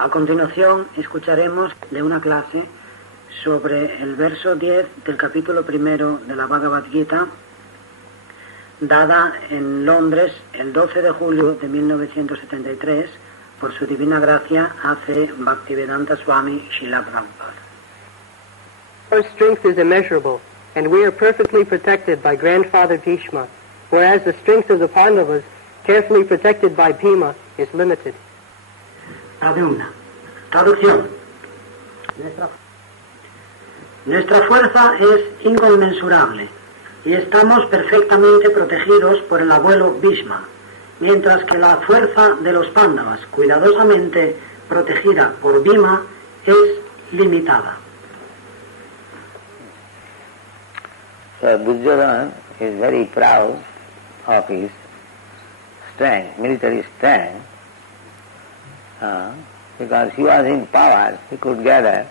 A continuación escucharemos de una clase sobre el verso 10 del capítulo primero de la Bhagavad Gita, dada en Londres el 12 de julio de 1973 por su divina gracia A.C. Bhaktivedanta Swami Srila Prabhupada. Our strength is immeasurable, and we are perfectly protected by Grandfather Bhishma, whereas the strength of the Pandavas, carefully protected by Bhima, is limited. Aduna. Traducción. Nuestra fuerza es inconmensurable y estamos perfectamente protegidos por el abuelo Bhishma, mientras que la fuerza de los Pándavas, cuidadosamente protegida por Bhima, es limitada. So Duryodhana is very proud of his strength, military strength, because he was in power, he could gather.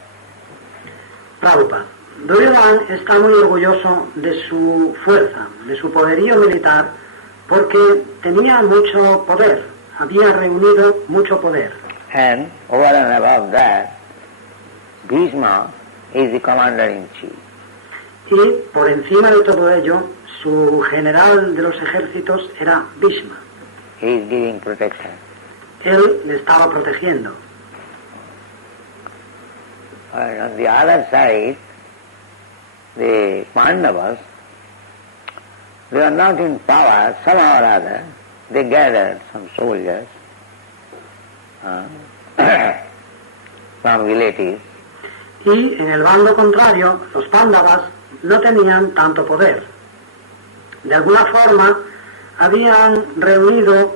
Prabhupada. Duryodhana está muy orgulloso de su fuerza, de su poderío militar, porque tenía mucho poder, había reunido mucho poder. And over and above that, Bhishma is the commander-in-chief. Y por encima de todo ello, su general de los ejércitos era Bhishma. He is giving protection. Él le estaba protegiendo. And on the other side, the Pandavas, they are not in power, somehow or other, they gathered some soldiers from relatives. Y en el bando contrario, los Pándavas no tenían tanto poder. De alguna forma, habían reunido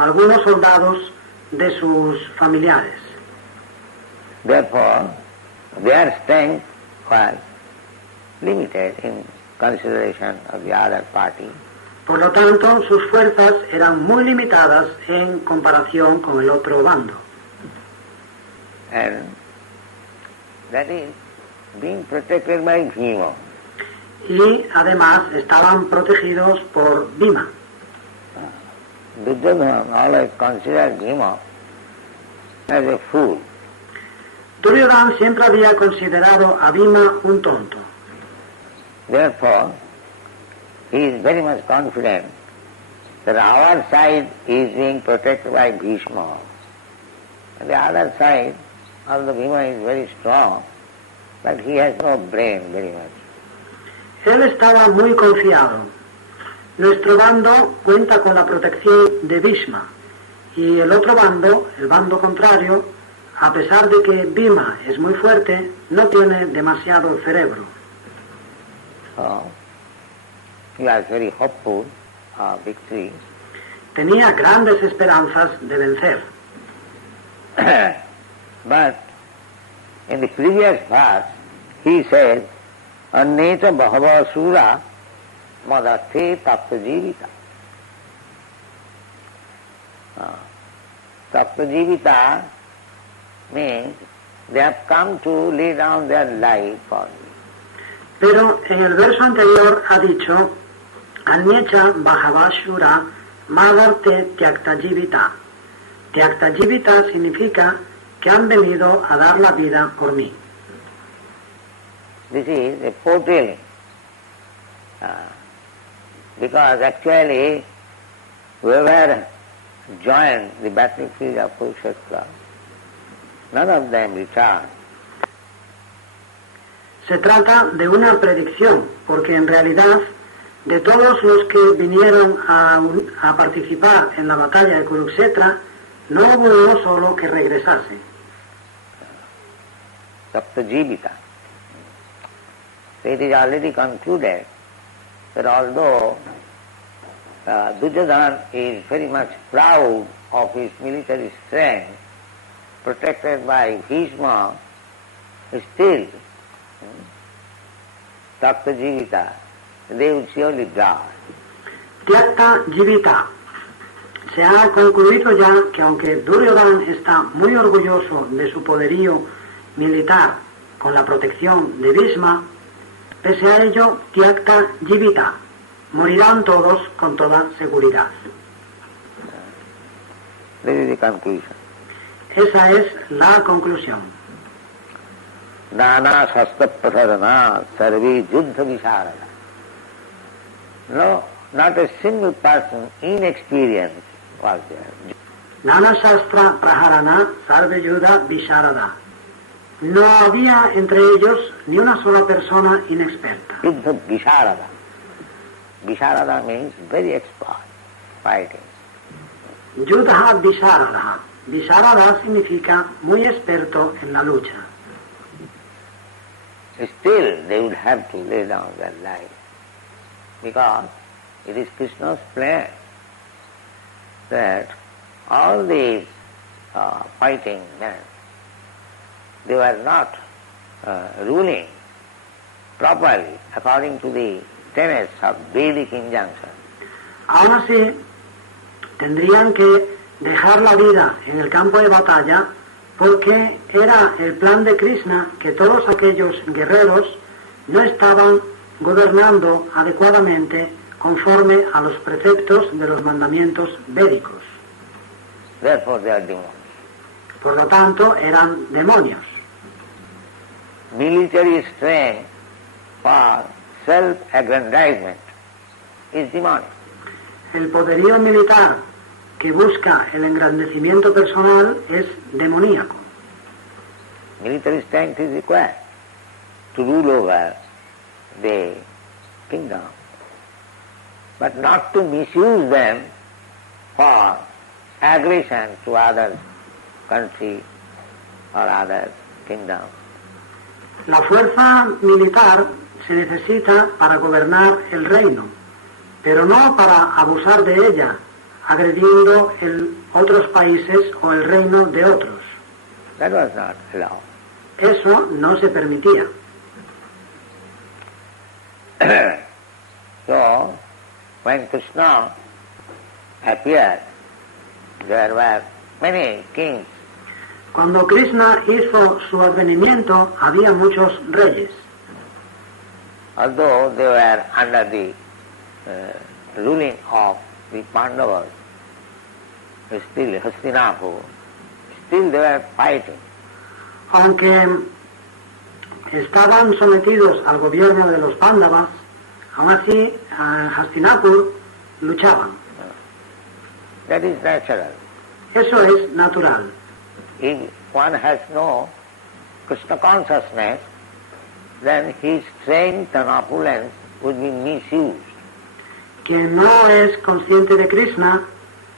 algunos soldados de sus familiares. Therefore, their strength was limited in consideration of the other party. Por lo tanto, sus fuerzas eran muy limitadas en comparación con el otro bando. And that is being protected by Bhima. Y además estaban protegidos por Bhima. Duryodhana always considered Bhima as a fool. Duryodhana siempre había considerado a Bhima un tonto. Therefore, he is very much confident that our side is being protected by Bhishma. And the other side, although Bhima is very strong, but he has no brain very much. Él estaba muy confiado. Nuestro bando cuenta con la protección de Bhishma y el otro bando, el bando contrario, a pesar de que Bhima es muy fuerte, no tiene demasiado cerebro. So, he was very hopeful of victory. Tenía grandes esperanzas de vencer. But in the previous verse, he said, Anneta Bahava Sura Madate Taptajivita. Taptajivita means they have come to lay down their life for me. Pero en el verso anterior ha dicho, Anyecha Bhavashura Madarte Tyaktajivita. Tyaktajivita significa que han venido a dar la vida por mí. This is a foretelling. Because actually, whoever joined the battlefield of Kurukshetra, none of them returned. Se trata de una predicción, porque en realidad, de todos los que vinieron a participar en la batalla de Kurukshetra, no hubo uno solo que regresase. Saptajivita. So it is already concluded that although Duryodhana is very much proud of his military strength, protected by Bhishma, still, Taptajivita, they will surely die. Tyakta Jivita. Se ha concluido ya que aunque Duryodhana está muy orgulloso de su poderío militar con la protección de Bhishma, pese a ello, Tyakta Jivita, morirán todos con toda seguridad. This is the conclusion. Esa es la conclusión. Nana Shastra Prasadana Sarve Juddha Visharada. No, not a single person inexperienced was there. Nana Shastra Praharana Sarve Yuddha Visharada. No había entre ellos ni una sola persona inexperta. Juddha Visharada. Visharada means very expert fighting. Yuddha Visharada. Visharada significa muy experto en la lucha. Still they would have to lay down their life because it is Krishna's plan that all these fighting men, they were not ruling properly according to the tenets of Vedic injunction. Aún así, tendrían que dejar la vida en el campo de batalla porque era el plan de Krishna que todos aquellos guerreros no estaban gobernando adecuadamente conforme a los preceptos de los mandamientos védicos. Therefore they are demons. Por lo tanto, eran demonios. Military strength for self-aggrandizement is demonic. El poderío militar que busca el engrandecimiento personal es demoníaco. Military strength is required to rule over the kingdom, but not to misuse them for aggression to other country or other kingdom. La fuerza militar se necesita para gobernar el reino, pero no para abusar de ella, agrediendo otros países o el reino de otros. That was not allowed. Eso no se permitía. So, when Krishna appeared, there were many kings. Cuando Krishna hizo su advenimiento, había muchos reyes. Although they were under the ruling of the Pandavas, still Hastinapur, still they were fighting. Aunque estaban sometidos al gobierno de los Pándavas, aún así, en Hastinapur luchaban. That is natural. Eso es natural. If one has no Krishna consciousness, then his strength and opulence would be misused. Quien no es consciente de Krishna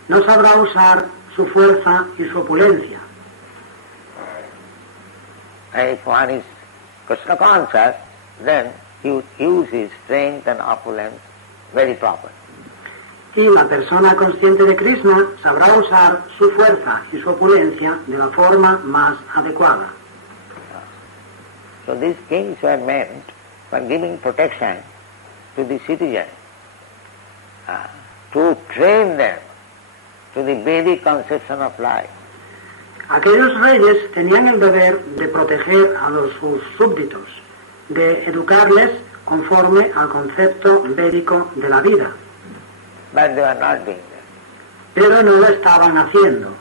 no sabrá usar su fuerza y su opulencia. And if one is Krishna conscious, then he would use his strength and opulence very properly. Y la persona consciente de Krishna sabrá usar su fuerza y su opulencia de la forma más adecuada. So these kings were meant for giving protection to the citizens, to train them to the Vedic conception of life. Aquellos reyes tenían el deber de proteger a sus súbditos, de educarles conforme al concepto védico de la vida. But they were not doing that. Pero no lo estaban haciendo.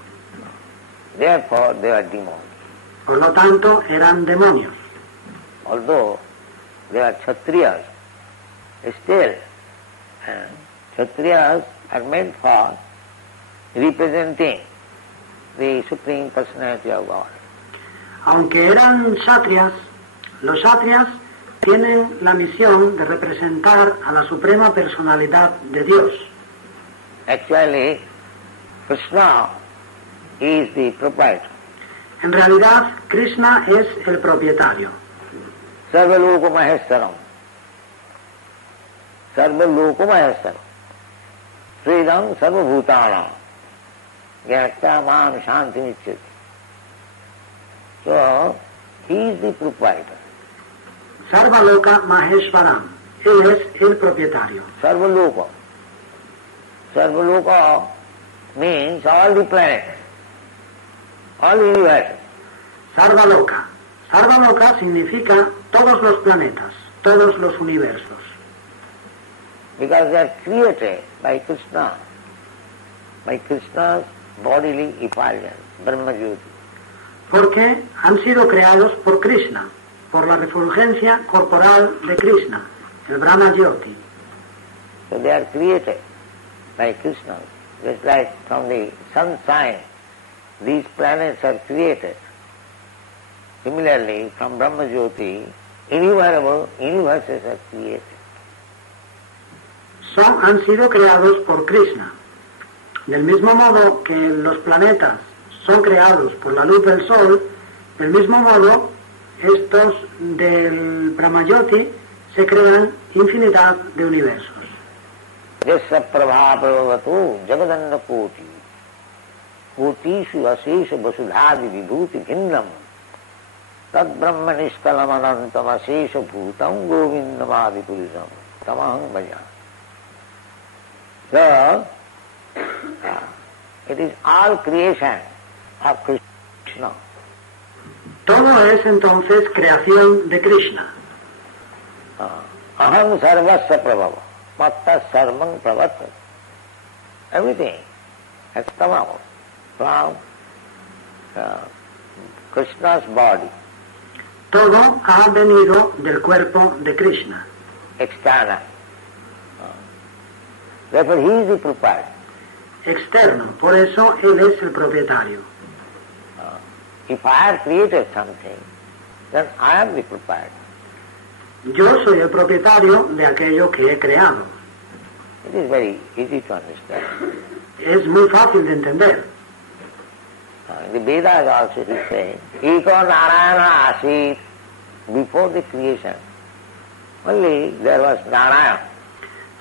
Therefore they were demons. Por lo tanto, eran demonios. Although they are Kshatriyas, still Kshatriyas are meant for representing the Supreme Personality of God. Aunque eran satrias, los satrias tienen la misión de representar a la Suprema Personalidad de Dios. Actually, Krishna is the proprietor. En realidad, Krishna es el propietario. Sarvaloka Maheshwaram. Sarvaloka Maheshwaram. Sridam Sarvabhutanam. Gyakta Man Shanti Michyati. So, he is the proprietor. Sarvaloka Maheshwaram. Él es el propietario. Sarvaloka. Sarvaloka means all the planets, all the universes. Sarvaloka. Sarvaloka significa todos los planetas, todos los universos. Because they are created by Krishna, by Krishna's bodily effulgence, Brahma Jyoti. Porque han sido creados por Krishna, por la refulgencia corporal de Krishna, el Brahma Jyoti. So they are created by Krishna. Just like from the sunshine, these planets are created. Similarly, from Brahma Jyoti, innumerable universes are created. Han sido creados por Krishna. Del mismo modo que los planetas son creados por la luz del sol, del mismo modo estos del Brahmayoti se crean infinidad de universos. Yasya prabha pravavatu jagadanda koti kotishu asesha vasudhadi vibhuti bhinnam tad brahma nishkalam anantam asesha bhutam govindamadi purisam tamaham bhaja. So, it is all creation of Krishna. Todo es entonces creación de Krishna. Aham sarvasya prabhava, matta sarvam pravattat. Everything has come out from Krishna's body. Todo ha venido del cuerpo de Krishna. External. Therefore he is the proprietor. Externo, por eso él es el propietario. If I have created something, then I am the proprietor. Yo soy el propietario de aquello que he creado. It is very easy to understand. Es muy fácil de entender. In the Vedas also it is saying, Eko Narayana Asit, before the creation, only there was Narayana.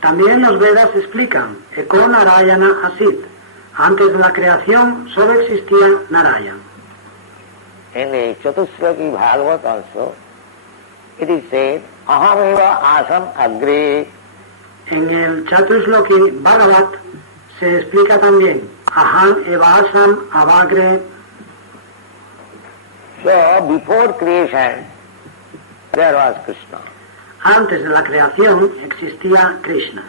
También los Vedas explican, Eko Narayana Asit, antes de la creación solo existía Narayan. In the Chatusloki Bhagavad also, it is said, Ahameva Asam Agre. En el Chatusloki Bhagavat se explica también, Aham Evasam Avagre. So, before creation, there was Krishna. Antes de la creación existía Krishna.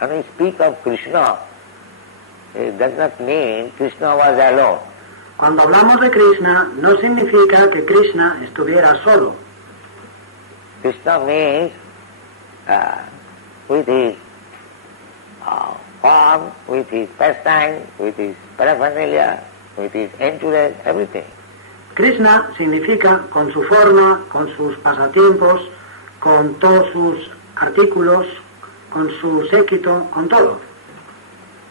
When we speak of Krishna, it does not mean Krishna was alone. Cuando hablamos de Krishna, no significa que Krishna estuviera solo. Krishna means with his form, with his pastime, with his paraphernalia, with his entourage, everything. Krishna significa con su forma, con sus pasatiempos, con todos sus artículos, con su séquito, con todo.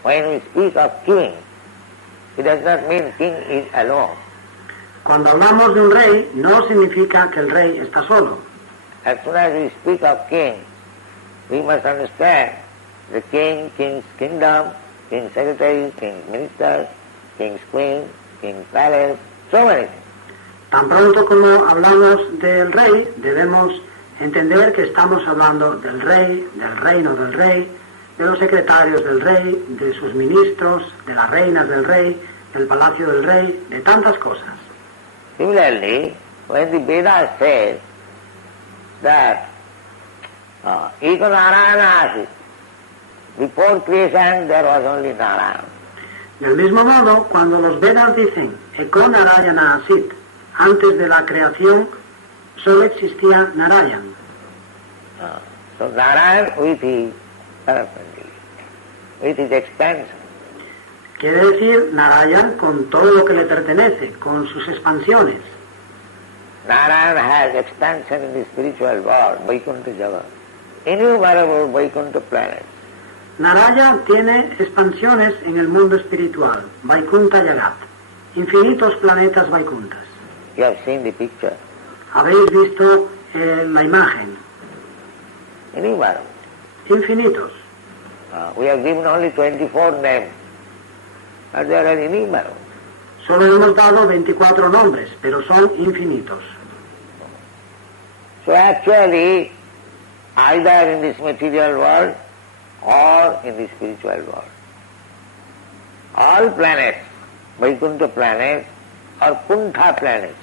When we speak of king, it does not mean king is alone. Cuando hablamos de un rey, no significa que el rey está solo. As soon as we speak of king, we must understand the king, king's kingdom, king's secretaries, king's ministers, king's queen, king's palace, so many things. Tan pronto como hablamos del rey, debemos entender que estamos hablando del rey, del reino del rey, de los secretarios del rey, de sus ministros, de las reinas del rey, del palacio del rey, de tantas cosas. Similarly, when the Vedas says that Eko Narayana Asit, before creation there was only Narayana. Del mismo modo, cuando los Vedas dicen Eko Narayana Asit, antes de la creación solo existía Narayan. So Narayan with his paraphernalia, with his expansion. Quiere decir Narayan con todo lo que le pertenece, con sus expansiones. Narayan has expansion in the spiritual world, Vaikuntha Jagat. Innumerable Vaikuntha planets. Narayan tiene expansiones en el mundo espiritual, Vaikuntha Jagat, infinitos planetas Vaikunthas. You have seen the picture. Habéis visto la imagen, Innumerable. infinitos. We have given only 24 names, but there are innumerable. Solo hemos dado 24 nombres, pero son infinitos. So actually, either in this material world or in the spiritual world, all planets, Vaikuntha planets or Kuntha planets,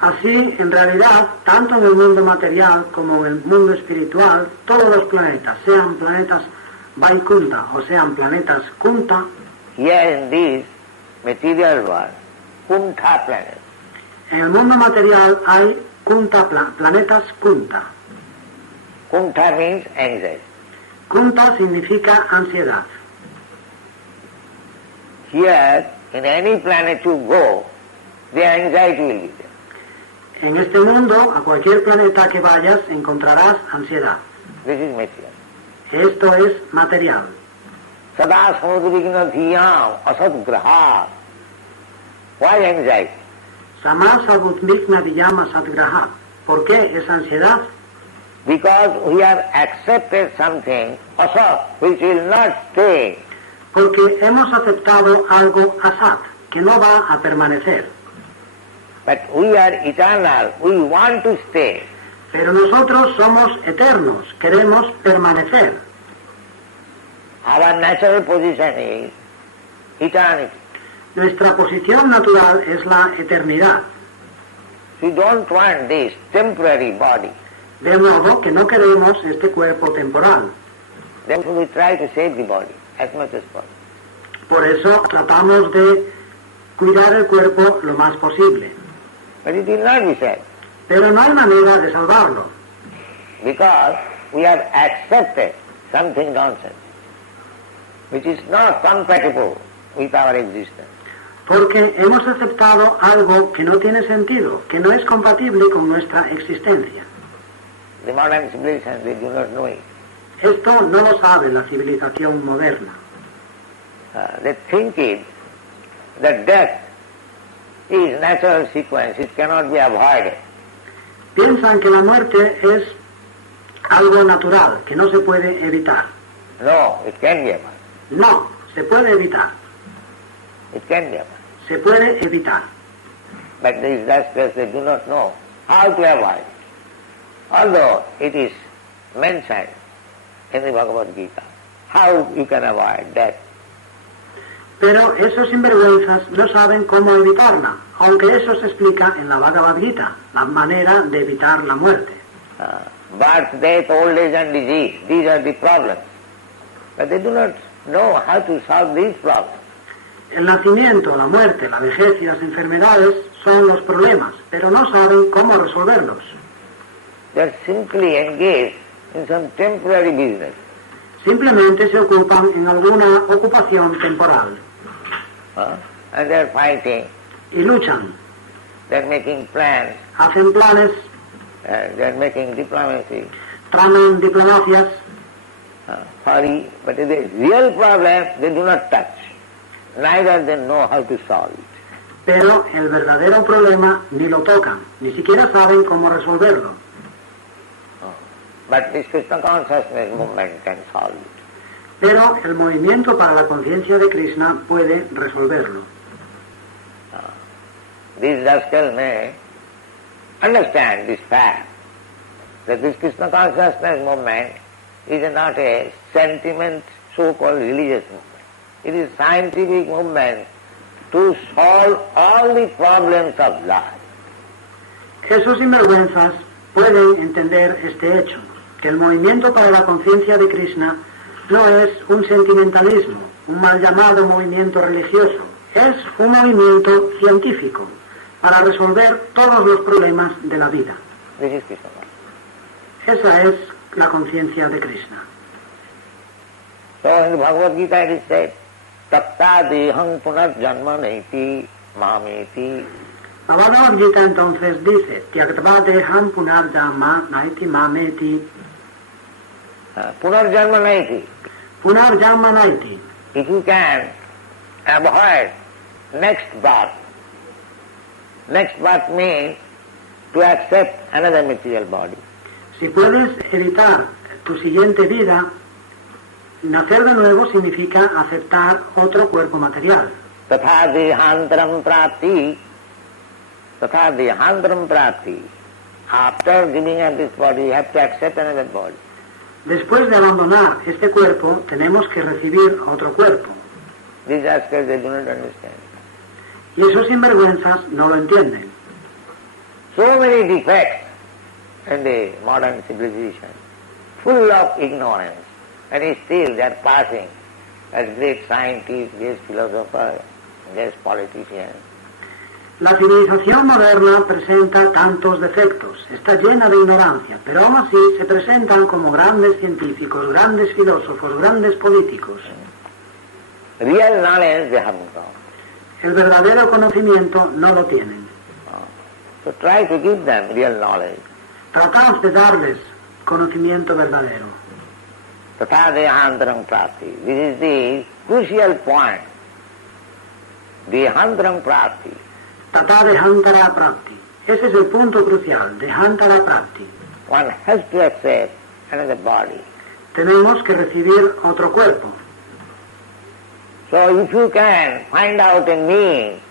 Así, en realidad, tanto en el mundo material como en el mundo espiritual, todos los planetas, sean planetas Vaikuntha o sean planetas Kuntha, here in this material world, Kuntha planets. En el mundo material hay planetas Kunta. Kuntha means anxiety. Kunta significa ansiedad. Here, in any planet you go, the anxiety will be there. En este mundo, a cualquier planeta que vayas, encontrarás ansiedad. This is material. Esto es material. Sada samudrigna dhiyam asad graha. Why anxiety? Samasa Bhutmikna Viyama Sadgraha. ¿Por qué esa ansiedad? Because we have accepted something asat, which will not stay. Porque hemos aceptado algo asat, que no va a permanecer. But we are eternal, we want to stay. Pero nosotros somos eternos, queremos permanecer. Our natural position is eternity. Nuestra posición natural es la eternidad. We don't want this temporary body. De modo que no queremos este cuerpo temporal. Therefore we try to save the body as much as possible. Por eso tratamos de cuidar el cuerpo lo más posible. But it will not be saved. Pero no hay manera de salvarlo, Because we have accepted something nonsense, which is not compatible with our existence. porque hemos aceptado algo que no tiene sentido, que no es compatible con nuestra existencia. The modern civilization, they do not know it. Esto no lo sabe la civilización moderna. They think it, that death is natural sequence, it cannot be avoided. Piensan que la muerte es algo natural, que no se puede evitar. No, it can be avoided. No, se puede evitar, It can be avoided. se puede evitar. But these rascals, they do not know how to avoid. Although it is mentioned in the Bhagavad Gita, how you can avoid death. Pero esos sinvergüenzas no saben cómo evitarla, aunque eso se explica en la Bhagavad Gita, la manera de evitar la muerte. Birth, death, old age and disease, these are the problems. But they do not know how to solve these problems. El nacimiento, la muerte, la vejez y las enfermedades son los problemas, pero no saben cómo resolverlos. They are simply engaged in some temporary business. Simplemente se ocupan en alguna ocupación temporal And they are fighting, y luchan, they are making plans, hacen planes, they are making diplomacy. traman diplomacias, Sorry, but the real problem they do not touch. Neither they know how to solve it. pero el verdadero problema ni lo tocan, ni siquiera saben cómo resolverlo. But this Krishna consciousness movement can solve it. Pero el movimiento para la conciencia de Krishna puede resolverlo. These rascals may understand this fact, that this Krishna consciousness movement is not a sentiment, so-called religious movement. It is scientific movement to solve all the problems of life. Esos sinvergüenzas pueden entender este hecho, que el movimiento para la conciencia de Krishna no es un sentimentalismo, un mal llamado movimiento religioso, es un movimiento científico para resolver todos los problemas de la vida. This is Krishna consciousness. Esa es la conciencia de Krishna. So in the Bhagavad Gita it is said, Tapta deham punarjanma neti mameti. La Bhagavad Gita entonces dice, Tyaktva deham punarjama naiti mameti, Punarjanma neti. punarjama naiti. If you can avoid next birth means to accept another material body. Si puedes evitar tu siguiente vida, nacer de nuevo significa aceptar otro cuerpo material. Tatha dehantaram prapti. After giving up this body, you have to accept another body. Después de abandonar este cuerpo, tenemos que recibir otro cuerpo. These aspects they do not understand. Y esos sinvergüenzas no lo entienden. So many defects in the modern civilization, full of ignorance, and still they are passing as great scientists, great philosophers, great politicians. La civilización moderna presenta tantos defectos, está llena de ignorancia, pero aún así se presentan como grandes científicos, grandes filósofos, grandes políticos. Real knowledge they haven't got. El verdadero conocimiento no lo tienen. So try to give them real knowledge. Tratad de darles conocimiento verdadero. Tatha dehantaram prapti. This is the crucial point. Dehantaram prapti. Tata dehantara prapti. Ese es el punto crucial, dehantara prapti. One has to accept another body. Tenemos que recibir otro cuerpo. So if you can find out a means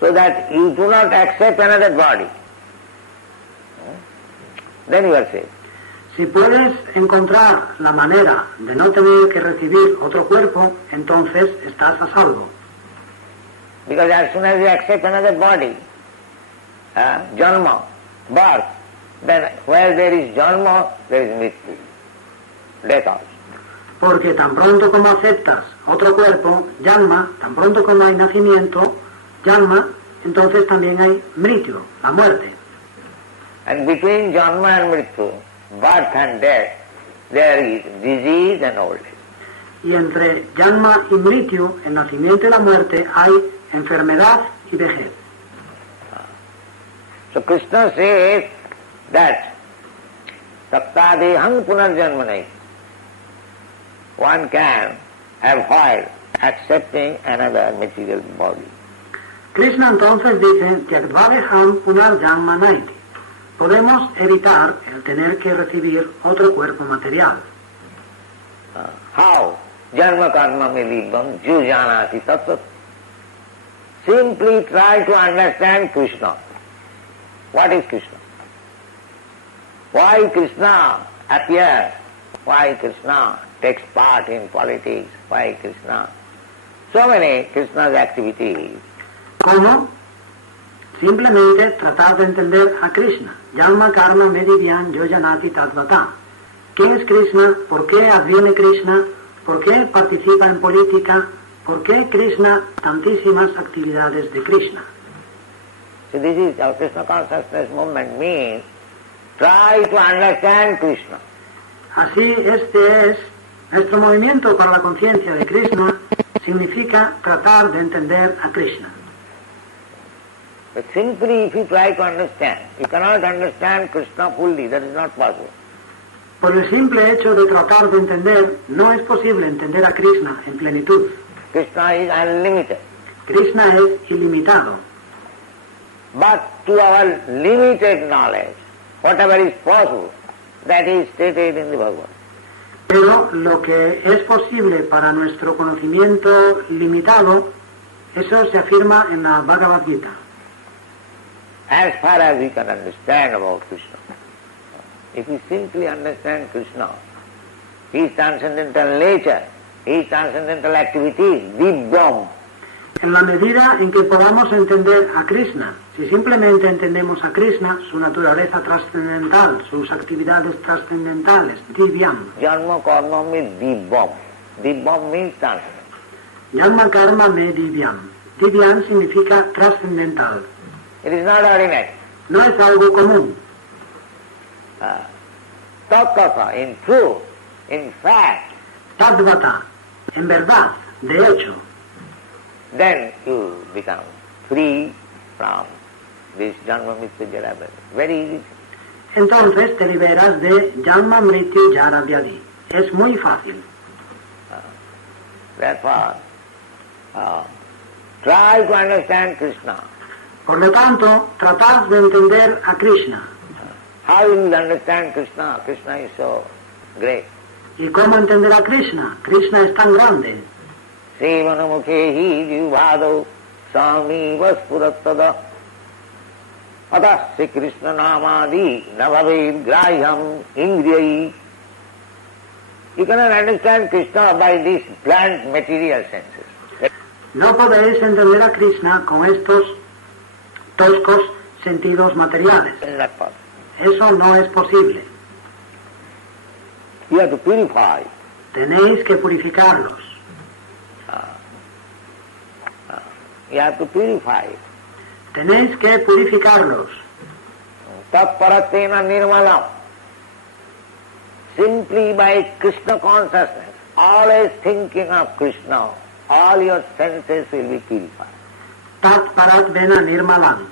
so that you do not accept another body, then you are safe. Si puedes encontrar la manera de no tener que recibir otro cuerpo, entonces estás a salvo. Because as soon as you accept another body, janma, birth, then where there is janma, there is mrityu, death also. Porque tan pronto como aceptas otro cuerpo, yanma, tan pronto como hay nacimiento, yanma, entonces también hay mrityu, la muerte. And between janma and mrityu, birth and death, there is disease and old age. Y entre yanma y mrityu, el nacimiento y la muerte, hay enfermedad y vejez. So Krishna says that Saktadeham punarjanmanai. One can avoid accepting another material body. Krishna entonces dice que Tyagdvadeham punarjanmanaiti. Podemos evitar el tener que recibir otro cuerpo material. How? Janma karma milibam jujanati tatsat. Simply try to understand Krishna. What is Krishna? Why Krishna appears? Why Krishna takes part in politics? Why Krishna? So many Krishna's activities. ¿Cómo? Simplemente tratar de entender a Krishna. Yanma karma medivyan yojanati tadvata. ¿Quién es Krishna? ¿Por qué adviene Krishna? ¿Por qué participa en política? ¿Por qué Krishna? Tantísimas actividades de Krishna. So this is our Krishna consciousness movement means try to understand Krishna. Así este es nuestro movimiento para la conciencia de Krishna, significa tratar de entender a Krishna. But simply if you try to understand, you cannot understand Krishna fully, that is not possible. Por el simple hecho de tratar de entender, no es posible entender a Krishna en plenitud. Krishna is unlimited. Krishna es ilimitado. But to our limited knowledge, whatever is possible, that is stated in the Bhagavad. Pero lo que es posible para nuestro conocimiento limitado, eso se afirma en la Bhagavad Gita. As far as we can understand about Krishna, if we simply understand Krishna, his transcendental nature, his transcendental activities, Divyam. En la medida en que podamos entender a Krishna, si simplemente entendemos a Krishna, su naturaleza trascendental, sus actividades trascendentales, Divyam. Janma karma means Divyam. Divyam means transcendental. Yanma karma me Divyam. Divyam significa trascendental. It is not ordinary. No es algo común. Tattva, in truth, in fact, Tadvata, en verdad, de hecho. then you become free from this janma mrityu jara vyadi. Very easy. Entonces te liberas de Yanma Mrityu Jara Vyadi. Es muy fácil. Therefore, try to understand Krishna. Por lo tanto, tratad de entender a Krishna. How will you understand Krishna? Krishna is so great. ¿Y cómo entender a Krishna? Krishna es tan grande. Sevanamukhehi jivado sami vaspurattada atasya Krishna namadi navavid graham indriyai. You cannot understand Krishna by these blunt material senses. No podéis entender a Krishna con estos toscos sentidos materiales. It is not possible. Eso no es posible. You have to purify. Tenéis que purificarlos. You have to purify. Tenéis que purificarlos. Tapparatena nirmalam. Simply by Krishna consciousness, always thinking of Krishna, all your senses will be purified. Tat parat vena nirmalam.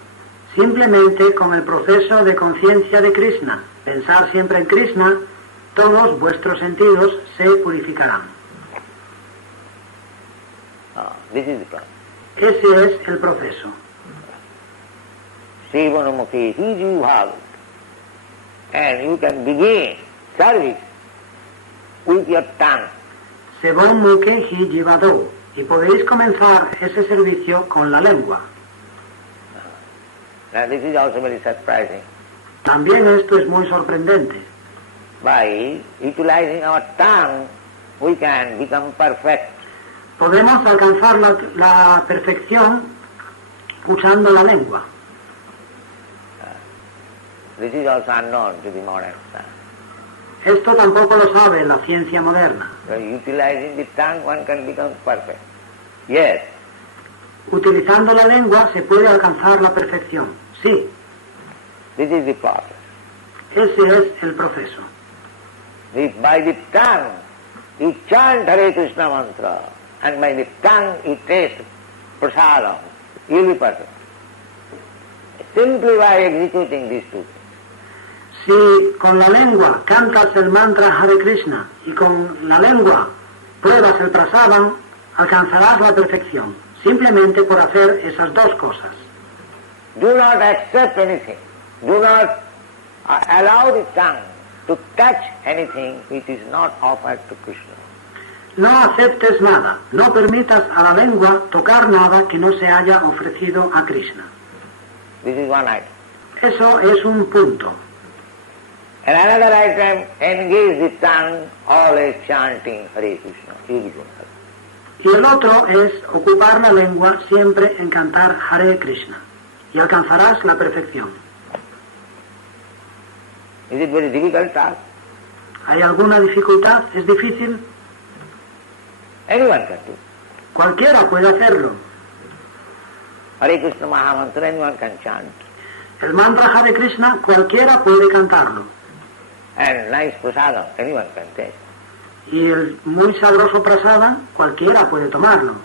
Simplemente con el proceso de conciencia de Krishna, pensar siempre en Krishna, todos vuestros sentidos se purificarán. This is the process. Ese es el proceso. Sivanamukhi Hijivhav. And you can begin service with your tongue. Sebon Mukhe Hi Jivado. Y podéis comenzar ese servicio con la lengua. Now this is also very surprising. También esto es muy sorprendente. By utilizing our tongue, we can become perfect. Podemos alcanzar la perfección usando la lengua. This is also unknown to the modern science. Esto tampoco lo sabe la ciencia moderna. So utilizing the tongue, one can become perfect. Yes. Utilizando la lengua se puede alcanzar la perfección. Sí, This is the process. ese es el proceso. If by the tongue you chant Hare Krishna mantra, and by the tongue you taste prasadam, you will be perfect. Simply by executing these two things. Si con la lengua cantas el mantra Hare Krishna y con la lengua pruebas el prasadam, alcanzarás la perfección, simplemente por hacer esas dos cosas. Do not accept anything. Do not allow the tongue to touch anything which is not offered to Krishna. No aceptes nada, no permitas a la lengua tocar nada que no se haya ofrecido a Krishna. This is one item. Eso es un punto. And another item, engage the tongue always chanting Hare Krishna. You will do it. Y el otro es ocupar la lengua siempre en cantar Hare Krishna. Y alcanzarás la perfección. Is it very difficult task? ¿Hay alguna dificultad? ¿Es difícil? Anyone can do. Cualquiera puede hacerlo. Hare Krishna Mahamantra, anyone can chant. El mantra Hare Krishna, cualquiera puede cantarlo. And nice prasadam, anyone can taste. Y el muy sabroso prasada, cualquiera puede tomarlo.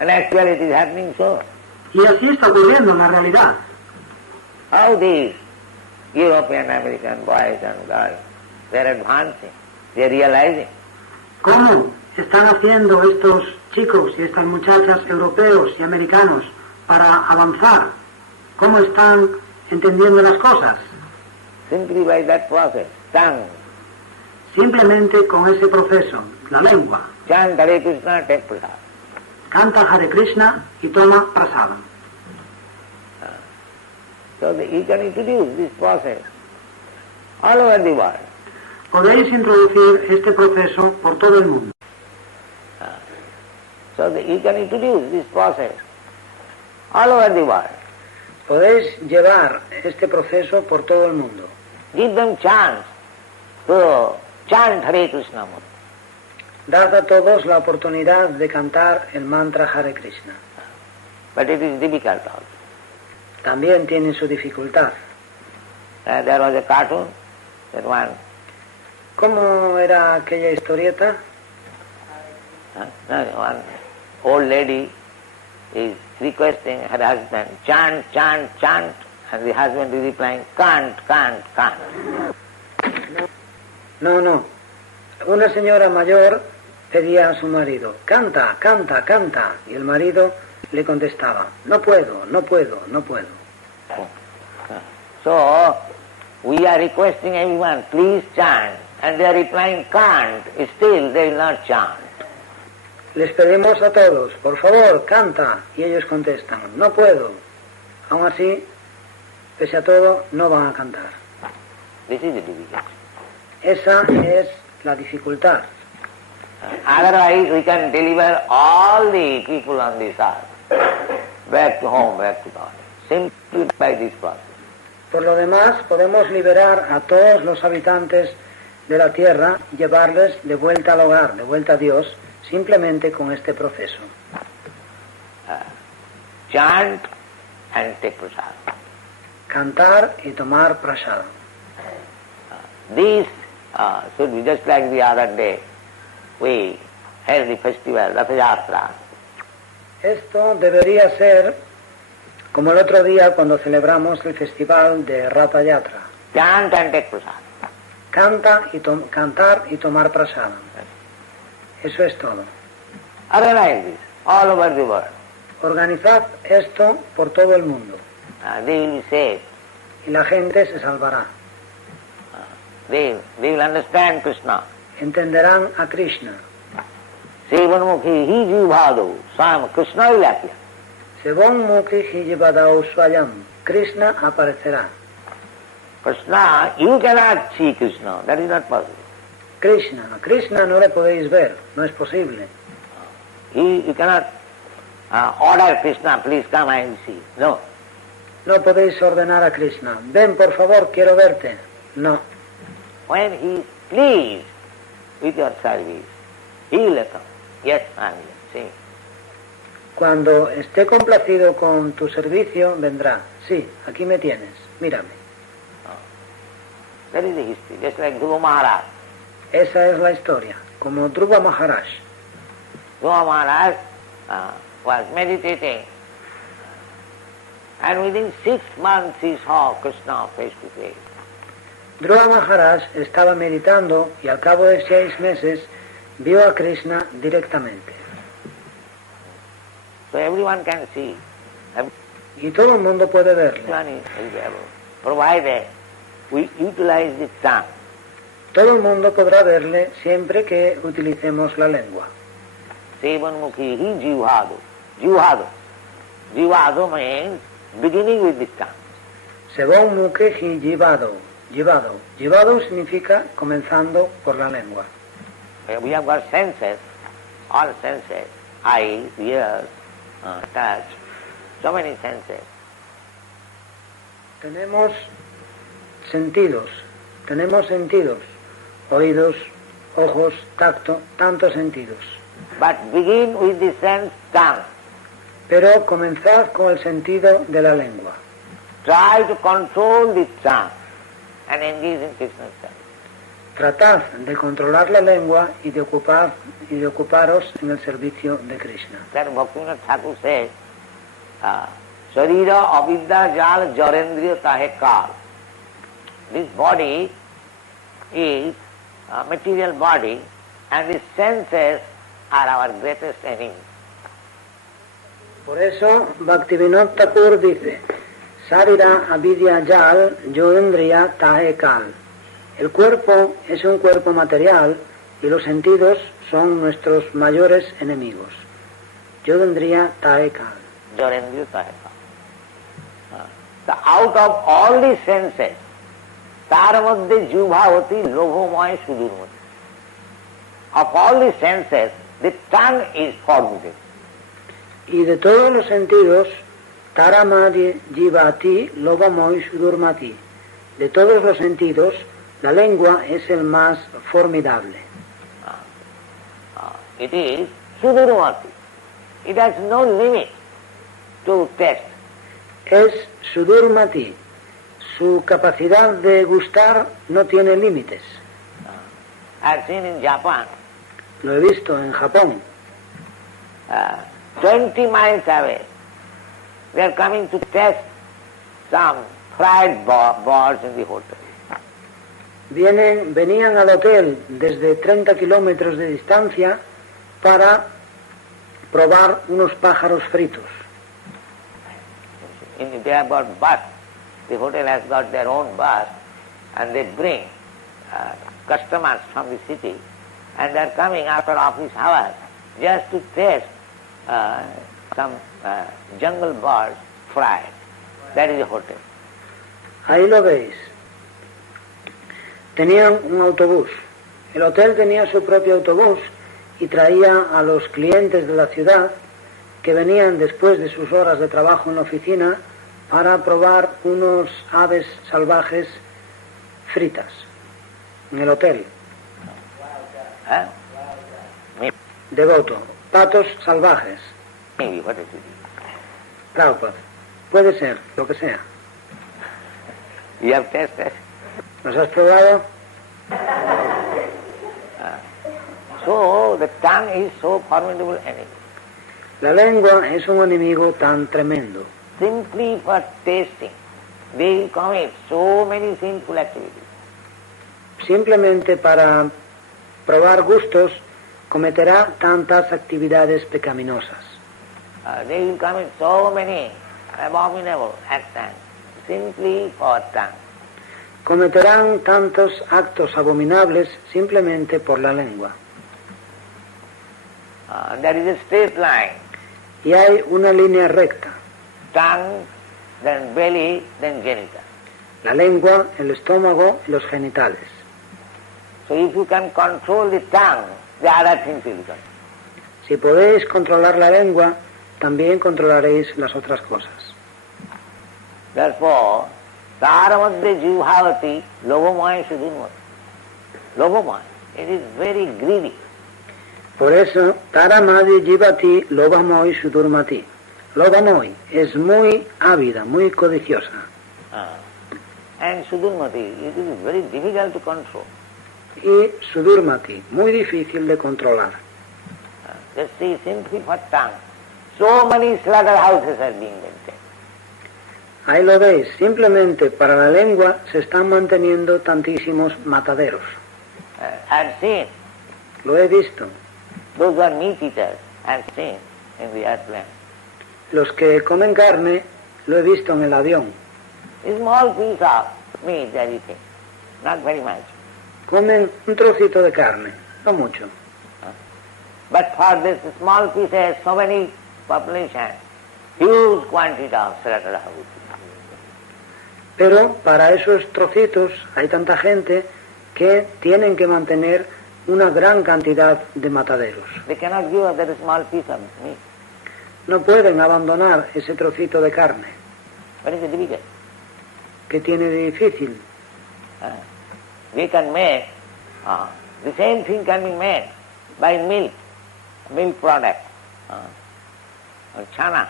And actually it is happening so. Y así está ocurriendo en la realidad. How these European American boys and girls, they are advancing, they are realizing. ¿Cómo están haciendo estos chicos y estas muchachas europeos y americanos para avanzar? ¿Cómo están entendiendo las cosas? Simply by that process, tongue. Simplemente con ese proceso, la lengua. Chant Hare Krishna, take prasadam. Canta Hare Krishna y toma prasadam. So you can introduce this process all over the world. Podéis introducir este proceso por todo el mundo. So you can introduce this process all over the world. Podéis llevar este proceso por todo el mundo. Give them chance to chant Hare Krishna mantra. Dad a todos la oportunidad de cantar el mantra Hare Krishna. But it is difficult also. También tiene su dificultad. There was a cartoon that one. ¿Cómo era aquella historieta? One old lady is requesting her husband, chant, chant, chant, and the husband is replying, can't, can't, can't. No. Una señora mayor pedía a su marido, canta, canta, canta, y el marido le contestaba, no puedo, no puedo, no puedo. So, we are requesting everyone, please chant, and they are replying, can't, still they will not chant. Les pedimos a todos, por favor, canta, y ellos contestan, no puedo. Aún así, pese a todo, no van a cantar. This is the difficulty. Esa es la dificultad. Otherwise, we can deliver all the people on this earth back to home, back to God, simply by this process. Por lo demás, podemos liberar a todos los habitantes de la tierra y llevarles de vuelta al hogar, de vuelta a Dios, simplemente con este proceso. Chant and take prasad. Cantar y tomar prasad. These should be just like the other day. We held the festival, Ratha Yatra. Esto debería ser como el otro día cuando celebramos el festival de Ratha Yatra. Chant and take prasad. Cantar y tomar prasada. Eso es todo. Organize this all over the world. Organizad esto por todo el mundo They will be saved. y la gente se salvará. They will understand Krishna. Entenderán a Krishna. Sevanmukhi hi jivado swam Krishna will appear. Sevon Mukhi Hijibadao Swayam. Krishna aparecerá. Krishna, you cannot see Krishna. That is not possible. Krishna no le podéis ver, no es posible. You cannot order Krishna, please come and see. No. No podéis ordenar a Krishna. Ven, por favor, quiero verte. No. When he is pleased with your service, he will come. Yes, I am here. See. Cuando esté complacido con tu servicio, vendrá. Sí, aquí me tienes. Mírame. That is the history. Just like Dhruva Maharaj. Esa es la historia. Como Dhruva Maharaj. Dhruva Maharaj was meditating, and within 6 months he saw Krishna face to face. Dhruva Maharaj estaba meditando y al cabo de 6 meses vio a Krishna directamente. So everyone can see. Y todo el mundo puede verle. Everyone is available, provided we utilize the tongue. Todo el mundo podrá verle siempre que utilicemos la lengua. Sevanmukhi hi jivado. Jivado. Jivado means beginning with the tongue. Sevon Mukhi Jivado. Jivado significa comenzando por la lengua. We have got senses, all senses, eyes, ears, touch, so many senses. Tenemos sentidos, oídos, ojos, tacto, tantos sentidos. But begin with the sense tongue. Pero comenzad con el sentido de la lengua. Try to control the tongue and engage in Krishna's service. Tratad de controlar la lengua y de ocuparos en el servicio de Krishna. That Bhaktivinoda Thakur says, Sharira avidya jal jarendriya tahe kal. This body is a material body, and the senses are our greatest enemy. Por eso Bhaktivinoda Thakur dice, Sarira avidya jal yodendriya tahe kal. El cuerpo es un cuerpo material y los sentidos son nuestros mayores enemigos. Yodendriya tahe kal. Jarendriya tahe kal. So out of all the senses, তার মধ্যে জিহ্বাবতী লোভময় সুদূরমতি. Of all the senses, the tongue is forbidden. Y de todos los sentidos, taramadi jivati lovamoy sudurmati. De todos los sentidos, la lengua es el más formidable. It is sudurmati. It has no limit to taste. Es sudurmati. Su capacidad de gustar no tiene límites. I've seen in Japan. Lo he visto en Japón. 20 miles away, they are coming to test some fried birds in the hotel. Venían al hotel desde 30 kilómetros de distancia para probar unos pájaros fritos. They have got bus. The hotel has got their own bus, and they bring customers from the city, and they are coming after office hours just to test some jungle birds fried. That is the hotel. Ahí lo veis. Tenían un autobús. El hotel tenía su propio autobús y traía a los clientes de la ciudad que venían después de sus horas de trabajo en la oficina para probar unos aves salvajes fritas en el hotel. ¿Eh? Devoto, patos salvajes. Maybe, what is it? Prabhupada. Puede ser, lo que sea. You have tasted. ¿Los has probado? So the tongue is so formidable enemy. La lengua es un enemigo tan tremendo. Simply for tasting, they commit so many sinful activities. Simplemente para probar gustos, cometerá tantas actividades pecaminosas. They will commit so many abominable actions simply for tongue. Cometerán tantos actos abominables simplemente por la lengua. There is a straight line. Y hay una línea recta. Tongue, then belly, then genital. La lengua, el estómago y los genitales. So if you can control the tongue, the other things will come. Si podéis controlar la lengua, también controlaréis las otras cosas. Therefore, Taramade Jivhavati Lobhamaya Sudhimati. Lobhamaya, it is very greedy. Por eso, Taramadi Jivati Lobhamoi Sudurmati. Lobhamoi es muy ávida, muy codiciosa. And Sudurmati, it is very difficult to control. Y Sudurmati, muy difícil de controlar. Just see, simply for tongue, so many slaughterhouses are being maintained. Ahí lo veis, simplemente para la lengua se están manteniendo tantísimos mataderos. I've seen, Lo he visto. those who are meat eaters, I've seen in the airplane. Los que comen carne, lo he visto en el avión. A small piece of meat they are eating, not very much. Comen un trocito de carne, no mucho. But for this small pieces, so many population, huge quantity of slaughterhouses. Pero para esos trocitos hay tanta gente que tienen que mantener una gran cantidad de mataderos. They cannot give up that small piece of meat. No pueden abandonar ese trocito de carne. What is the difficult? ¿Qué tiene de difícil? We can make, the same thing can be made by milk product, or chana.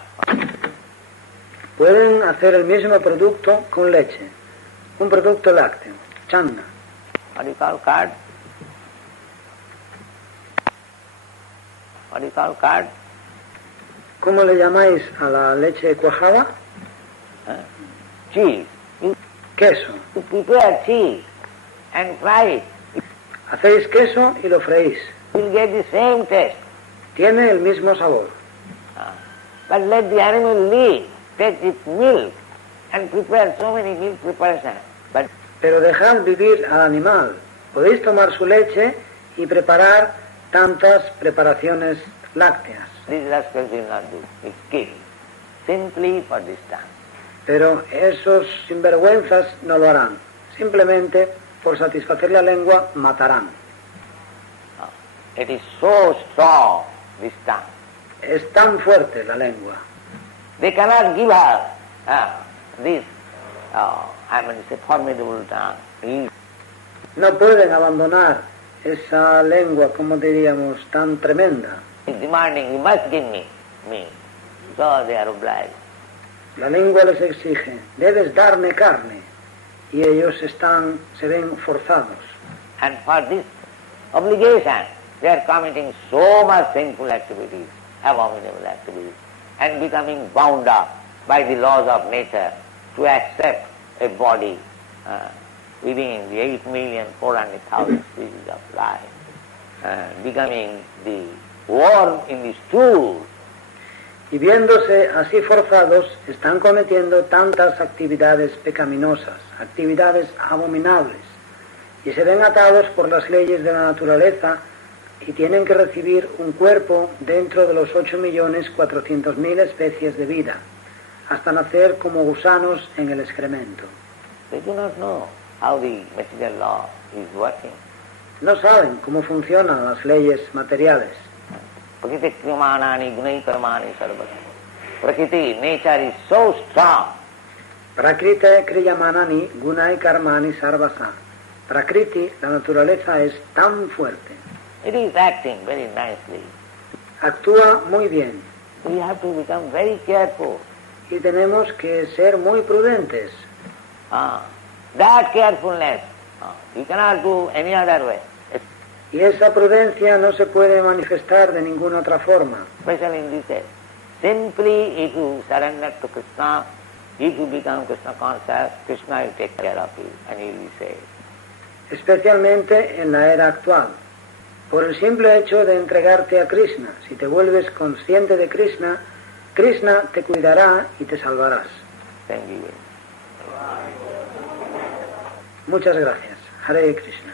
Pueden hacer el mismo producto con leche, un producto lácteo, channa. What do you call curd? What do you call curd? ¿Cómo le llamáis a la leche cuajada? Cheese. Queso. You prepare cheese and fry it. Hacéis queso y lo freís. You will get the same taste. Tiene el mismo sabor. But let the animal live, take its milk and prepare so many milk preparations. But Pero dejad vivir al animal. Podéis tomar su leche y preparar tantas preparaciones lácteas. these rascals will not do. It's kill. Simply for this time. Pero esos sinvergüenzas no lo harán. Simplemente por satisfacer la lengua matarán. It is so strong, this tongue. Es tan fuerte la lengua. They cannot give her this, it's a formidable tongue. No pueden abandonar esa lengua, como diríamos, tan tremenda. It's demanding, you must give me. So they are obliged. La lengua les exige, debes darme carne. Y ellos se ven forzados. And for this obligation, they are committing so much sinful activities, abominable activities, and becoming bound up by the laws of nature to accept a body within the 8,400,000 species of life, becoming the worm in the stool. Y viéndose así forzados, están cometiendo tantas actividades pecaminosas, actividades abominables, y se ven atados por las leyes de la naturaleza y tienen que recibir un cuerpo dentro de los 8.400.000 especies de vida, hasta nacer como gusanos en el excremento. They do not know how the material law is working. No saben cómo funcionan las leyes materiales. Prakriti kriyamanani gunai karmani sarvata. Prakriti, nature is so strong. Prakriti kriyamanani gunai karmani sarvasa. Prakriti, la naturaleza, es tan fuerte. It is acting very nicely. Actúa muy bien. We have to become very careful y tenemos que ser muy prudentes. That carefulness, you cannot do any other way. Y esa prudencia no se puede manifestar de ninguna otra forma. Especially in this age. Simply if you surrender to Krishna, if you become Krishna conscious, Krishna will take care of you and you will be saved. Especialmente en la era actual. Por el simple hecho de entregarte a Krishna, si te vuelves consciente de Krishna, Krishna te cuidará y te salvarás. Thank you. Muchas gracias. Hare Krishna.